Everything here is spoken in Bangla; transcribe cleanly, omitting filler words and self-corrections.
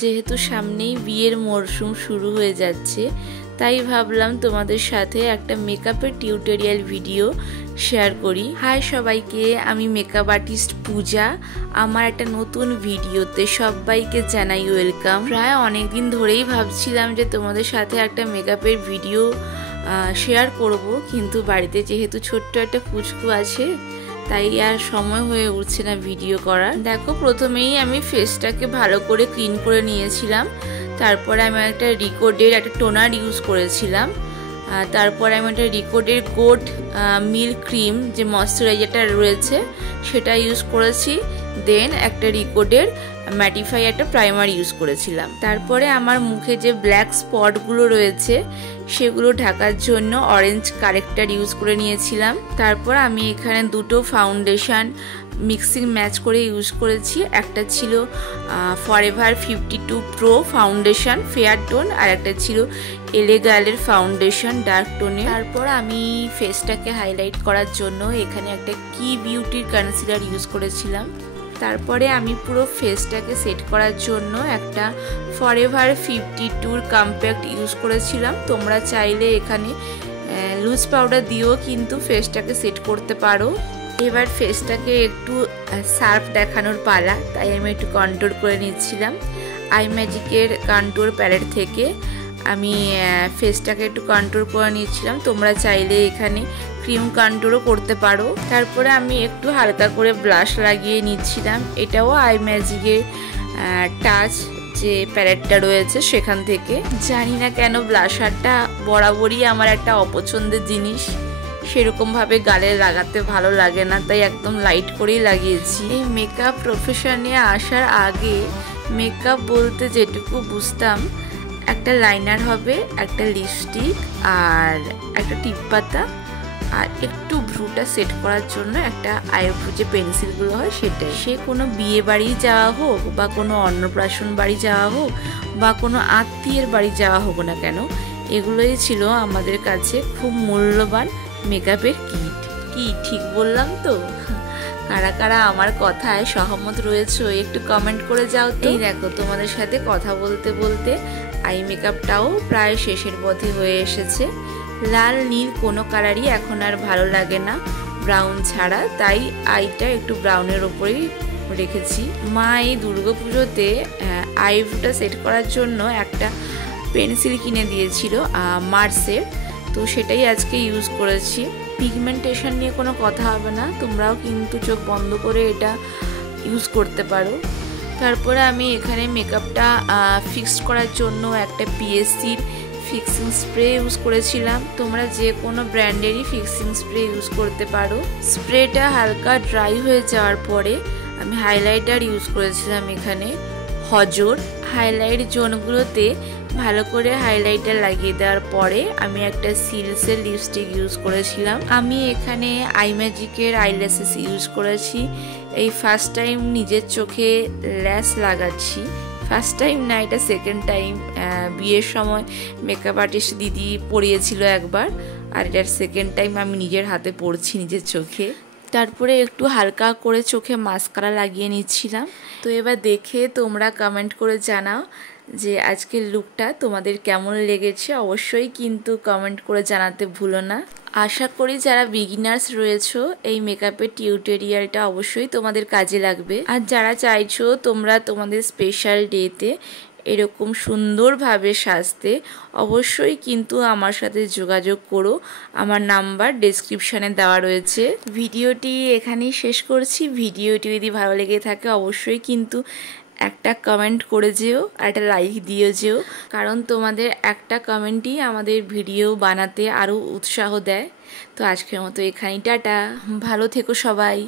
যেহেতু সামনেই বিয়ের মরশুম শুরু হয়ে যাচ্ছে, তাই ভাবলাম তোমাদের সাথে একটা মেকআপের টিউটোরিয়াল ভিডিও শেয়ার করি। হাই সবাইকে, আমি মেকআপ আর্টিস্ট পূজা। আমার একটা নতুন ভিডিওতে সবাইকে জানাই ওয়েলকাম। প্রায় অনেকদিন ধরেই ভাবছিলাম যে তোমাদের সাথে একটা মেকআপের ভিডিও শেয়ার করব, কিন্তু বাড়িতে যেহেতু ছোট্ট একটা পুচকু আছে, তাই আর সময় হয়ে উঠছে না ভিডিও করার। দেখো, প্রথমেই আমি ফেসটাকে ভালো করে ক্লিন করে নিয়েছিলাম। তারপরে আমি একটা রিকোডের একটা টোনার ইউজ করেছিলাম। তারপরে আমি একটা রিকোডের গোট মিল্ক ক্রিম যে ময়শ্চারাইজারটা রয়েছে সেটা ইউজ করেছি। দেন একটা রিকোডের ম্যাটিফাই একটা প্রাইমার ইউজ করেছিলাম। তারপরে আমার মুখে যে ব্ল্যাক স্পটগুলো রয়েছে সেগুলো ঢাকার জন্য অরেঞ্জ কারেক্টার ইউজ করে নিয়েছিলাম। তারপর আমি এখানে দুটো ফাউন্ডেশন মিক্সিং ম্যাচ করে ইউজ করেছি। একটা ছিল forever 52 pro foundation fair tone, আর একটা ছিল এলেগালের ফাউন্ডেশন ডার্ক টোনে। তারপর আমি ফেসটাকে হাইলাইট করার জন্য এখানে একটা কি বিউটির কনসিলার ইউজ করেছিলাম। তারপরে আমি পুরো ফেসটাকে সেট করার জন্য একটা ফরএভার 52 কম্প্যাক্ট ইউজ করেছিলাম। তোমরা চাইলে এখানে লুজ পাউডার দিয়েও কিন্তু ফেসটাকে সেট করতে পারো। এবার ফেসটাকে একটু শার্প দেখানোর পালা, তাই আমি একটু কন্ট্রোল করে নিচ্ছিলাম। আই ম্যাজিকের কন্ট্রোল প্যালেট থেকে আমি ফেসটাকে একটু কন্ট্রোল করে নিচ্ছিলাম। তোমরা চাইলে এখানে ক্রিম কন্ট্রোলও করতে পারো। তারপরে আমি একটু হালকা করে ব্লাশ লাগিয়ে নিচ্ছিলাম। এটাও আই ম্যাজিকের টাচ যে প্যালেটটা রয়েছে সেখান থেকে। জানি না কেন ব্লাশারটা বরাবরই আমার একটা অপছন্দের জিনিস, সেরকমভাবে গালে লাগাতে ভালো লাগে না, তাই একদম লাইট করেই লাগিয়েছি। এই মেকআপ প্রফেশনে আসার আগে মেকআপ বলতে যেটুকু বুঝতাম, একটা লাইনার হবে, একটা লিপস্টিক আর একটা টিপ পাতা, আর একটু ভ্রুটা সেট করার জন্য একটা আইব্রো যে পেন্সিলগুলো হয় সেটাই। সে কোনো বিয়ে বাড়ি যাওয়া হোক বা কোনো অন্নপ্রাশন বাড়ি যাওয়া হোক বা কোনো আত্মীয়ের বাড়ি যাওয়া হোক না কেন, এগুলোই ছিল আমাদের কাছে খুব মূল্যবান মেকআপের কিট। কি ঠিক বললাম তো? কারা কারা আমার কথায় সহমত রয়েছে একটু কমেন্ট করে যাও তো। এই দেখো, তোমাদের সাথে কথা বলতে বলতে আই মেকআপটাও প্রায় শেষের পথে হয়ে এসেছে। লাল নীল কোনো কালারই এখন আর ভালো লাগে না ব্রাউন ছাড়া, তাই আইটা একটু ব্রাউনের ওপরেই রেখেছি। মা এই দুর্গাপুজোতে আইব্রোটা সেট করার জন্য একটা পেন্সিল কিনে দিয়েছিল মার্সের, তো সেটাই আজকে ইউজ করেছি। পিগমেন্টেশন নিয়ে কোনো কথা হবে না, তোমরাও কিন্তু চোখ বন্ধ করে এটা ইউজ করতে পারো। তারপরে আমি এখানে মেকআপটা ফিক্সড করার জন্য একটা পিএসসির ফিক্সিং স্প্রে ইউজ করেছিলাম। তোমরা যে কোনো ব্র্যান্ডেরই ফিক্সিং স্প্রে ইউজ করতে পারো। স্প্রেটা হালকা ড্রাই হয়ে যাওয়ার পরে আমি হাইলাইটার ইউজ করেছিলাম এখানে হজর। হাইলাইট জোনগুলোতে ভালো করে হাইলাইটার লাগিয়ে দেওয়ার পরে আমি একটা সিলসের লিপস্টিক ইউজ করেছিলাম। আমি এখানে আই ম্যাজিকের আইল্যাশেস ইউজ করেছি। এই ফার্স্ট টাইম নিজের চোখে ল্যাশ লাগাচ্ছি। ফার্স্ট টাইম না, এটা সেকেন্ড টাইম। বিয়ের সময় মেকআপ আর্টিস্ট দিদি পরিয়েছিল একবার, আর এটার সেকেন্ড টাইম আমি নিজের হাতে পরছি নিজের চোখে। তারপরে একটু হালকা করে চোখে মাস্কারা লাগিয়ে নিচ্ছিলাম। তো এবার দেখে তোমরা কমেন্ট করে জানাও যে আজকের লুকটা তোমাদের কেমন লেগেছে। অবশ্যই কিন্তু কমেন্ট করে জানাতে ভুলো না। আশা করি যারা বিগিনার্স রয়েছো এই মেকআপের টিউটোরিয়ালটা অবশ্যই তোমাদের কাজে লাগবে। আর যারা চাইছো তোমরা তোমাদের স্পেশাল ডেতে এরকম সুন্দরভাবে সাজতে, অবশ্যই কিন্তু আমার সাথে যোগাযোগ করো। আমার নাম্বার ডেসক্রিপশানে দেওয়া রয়েছে। ভিডিওটি এখানেই শেষ করছি। ভিডিওটি যদি ভালো লেগে থাকে অবশ্যই কিন্তু একটা কমেন্ট করে যেও আর একটা লাইক দিয়ে যেও, কারণ তোমাদের একটা কমেন্টই আমাদের ভিডিও বানাতে আরও উৎসাহ দেয়। তো আজকের মতো এখানেই টাটা, ভালো থেকো সবাই।